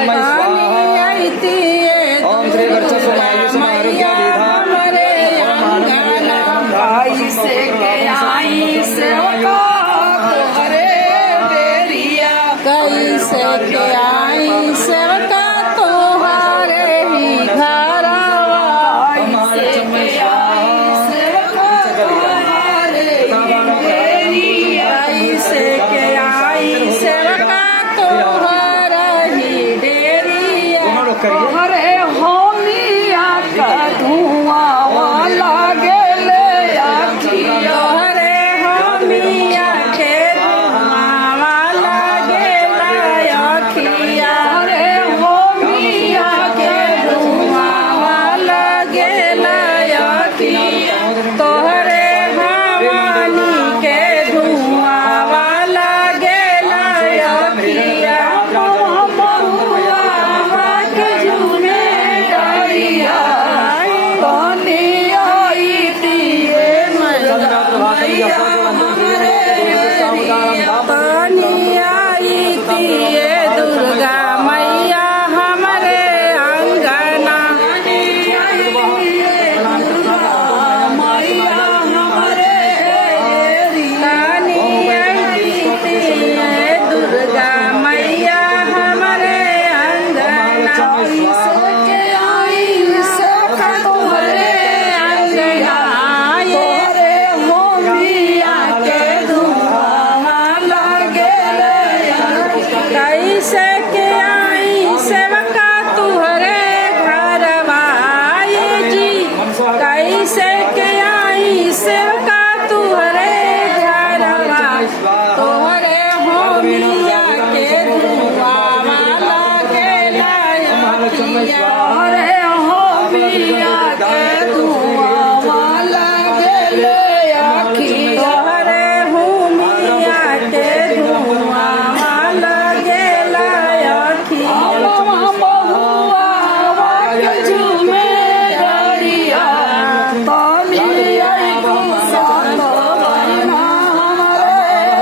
चन्मय स्वाहा ओम श्री वर्चस्वमायुष्यमारोग्य कैसे के आई सेवका तोहारे ही घरवा कैसे के आई सेवका तोहारे कैसे के आई सेवका तोहारा ही डेरिया हरे होमिया का धुआं वाला गेले आखिया तोहरे होमिया के धुआवा लागेला अखिया हरे होमिया के धुआवा लागेला अखिया तोहरे भवानी के धुआवा लागेला अखिया बहुआ के झूमे डरिया पानी आई दिए पानी आई तिये दुर्गा मैया हमरे अंगना पानी आई तिये दुर्गा मैया हमरे अंगना के आई सखा तोहरे अंगना तोहरे होमिया के धुआं लागेले कैसे के आई सेवका तुहरे घरवा ये जी कैसे के आई सेवका तुहरे घरवा तोहरे होमिया के धुआवा लागेला अखिया हरे होमिया के धुआं लागेले आखिया तोहरे होमिया के धुआवा लागेला अखिया बहुआ के झूमे डरिया पानी आई सातो बहिना हमारे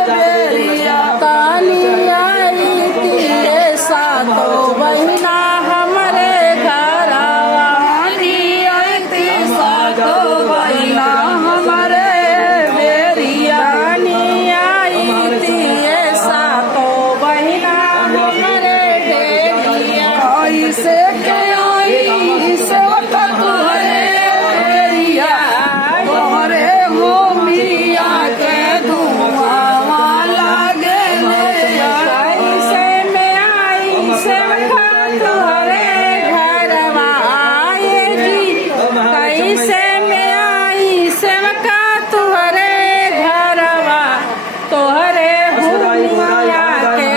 बेरिया तानी आई तिये सातो बहिना हमरे घरवा पानी आई सातो बहिना हमारे बेरिया तानी आई तिये सातो बहिना हमरे डेरिया कैसे के आई सेवका तुहरे बेरिया तोहरे होमिया के धुआं लागेले कैसे में आई सेवका तुहरे घरवा ये जी कैसे में आई सेवका तुहरे घरवा तोहरे हुमिया के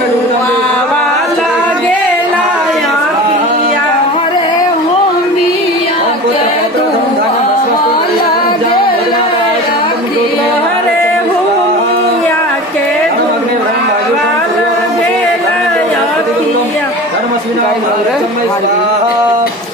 धुआवा लागेला अखिया हरे होमिया के धुआं लागेले आखिया तोहरे हुमिया के धुआवा लागेला अखिया धर्मस्विनाय स्वाहा